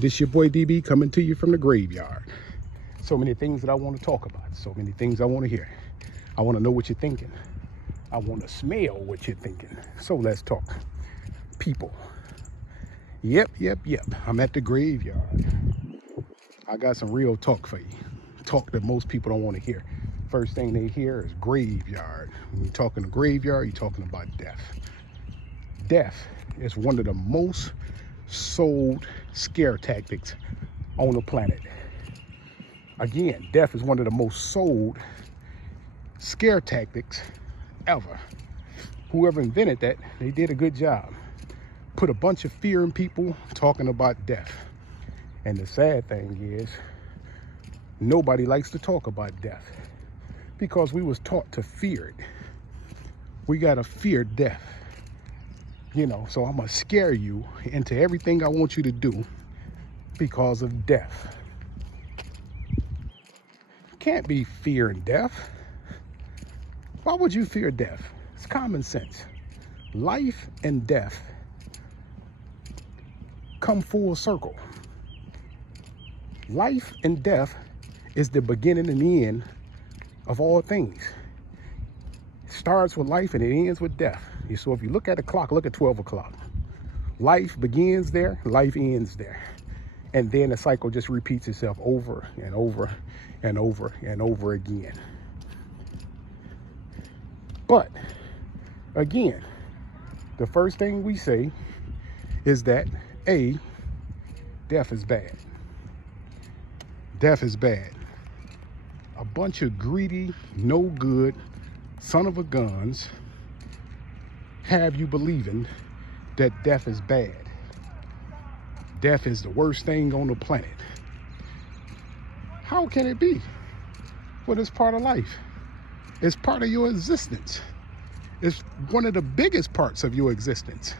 This your boy DB coming to you from the graveyard. So many things that I want to talk about. So many things I want to hear. I want to know what you're thinking. I want to smell what you're thinking. So let's talk. People. Yep. I'm at the graveyard. I got some real talk for you. Talk that most people don't want to hear. First thing they hear is graveyard. When you're talking to graveyard, you're talking about death. Death is one of the most sold scare tactics on the planet. Again, death is one of the most sold scare tactics ever. Whoever invented that, they did a good job. Put a bunch of fear in people talking about death. And the sad thing is, nobody likes to talk about death because we was taught to fear it. We gotta fear death. You know, so I'm gonna scare you into everything I want you to do because of death. Can't be fearing death. Why would you fear death? It's common sense. Life and death come full circle. Life and death is the beginning and the end of all things. It starts with life and it ends with death. So if you look at the clock, look at 12 o'clock. Life begins there, life ends there. And then the cycle just repeats itself over and over and over and over again. But again, the first thing we say is that death is bad. Death is bad. A bunch of greedy, no good, son of a guns have you believing that death is bad. Death is the worst thing on the planet. How can it be? Well, it's part of life. It's part of your existence. It's one of the biggest parts of your existence.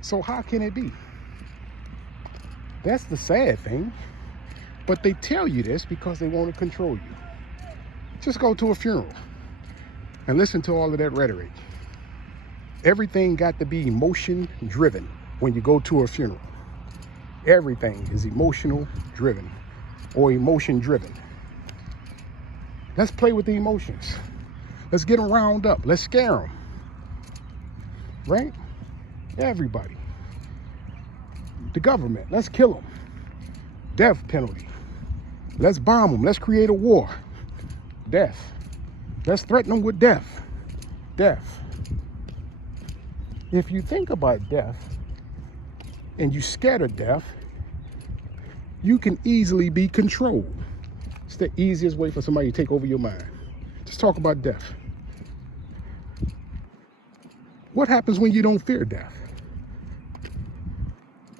So how can it be? That's the sad thing. But they tell you this because they want to control you. Just go to a funeral and listen to all of that rhetoric. Everything got to be emotion driven when you go to a funeral. Everything is emotional driven or emotion driven. Let's play with the emotions. Let's get them round up. Let's scare them. Right? Everybody. The government. Let's kill them. Death penalty. Let's bomb them. Let's create a war. Death. Let's threaten them with death. Death. If you think about death and you scared of death, you can easily be controlled. It's the easiest way for somebody to take over your mind. Just talk about death. What happens when you don't fear death?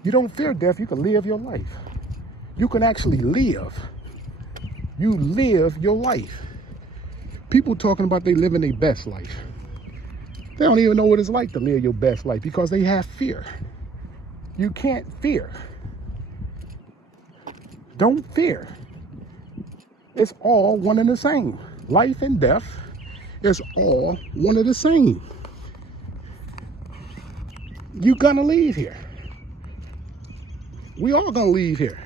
You don't fear death, you can live your life. You can actually live. You live your life. People talking about they living their best life. They don't even know what it's like to live your best life because they have fear. You can't fear. Don't fear. It's all one and the same. Life and death is all one and the same. You're gonna leave here. We all gonna leave here.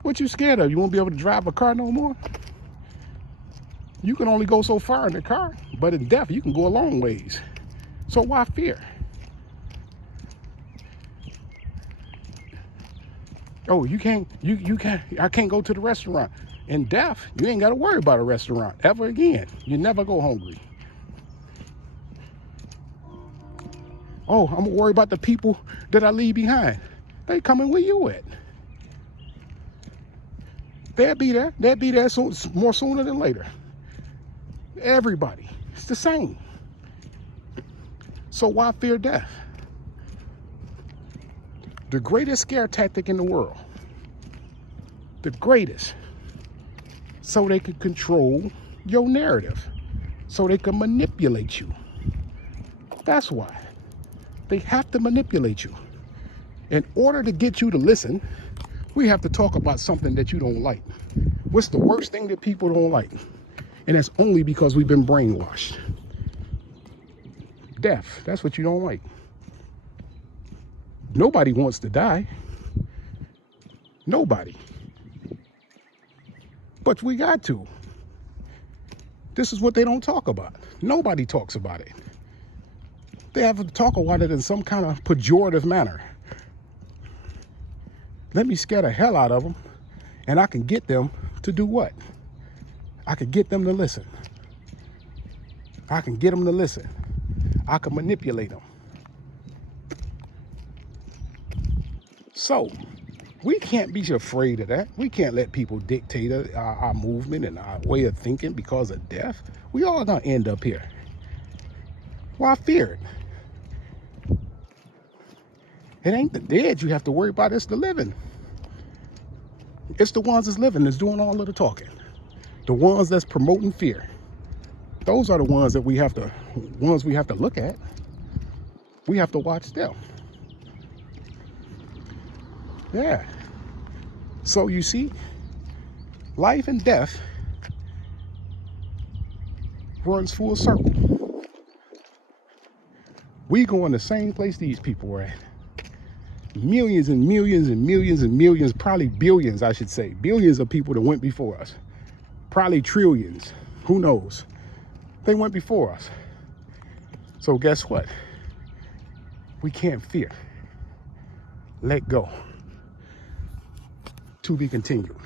What you scared of? You won't be able to drive a car no more? You can only go so far in the car, but in death, you can go a long ways. So why fear? Oh, you can't, I can't go to the restaurant. In death, you ain't got to worry about a restaurant ever again. You never go hungry. Oh, I'm gonna worry about the people that I leave behind. They coming where you at. They'll be there soon, more sooner than later. Everybody, it's the same. So why fear death? The greatest scare tactic in the world. The greatest. So they can control your narrative. So they can manipulate you. That's why. They have to manipulate you. In order to get you to listen, we have to talk about something that you don't like. What's the worst thing that people don't like? And that's only because we've been brainwashed. Death, that's what you don't like. Nobody wants to die. Nobody. But we got to. This is what they don't talk about. Nobody talks about it. They have to talk about it in some kind of pejorative manner. Let me scare the hell out of them, and I can get them to do what? I can get them to listen. I can get them to listen. I can manipulate them. So, we can't be afraid of that. We can't let people dictate our movement and our way of thinking because of death. We all gonna end up here. Why fear it? It ain't the dead you have to worry about, it's the living. It's the ones that's living that's doing all of the talking. The ones that's promoting fear. Those are the ones that we have to look at. We have to watch them. Yeah. So you see, life and death runs full circle. We go in the same place these people were at. Millions and millions and millions and millions, probably billions, I should say. Billions of people that went before us. Probably trillions. Who knows? They went before us. So guess what? We can't fear. Let go. To be continued.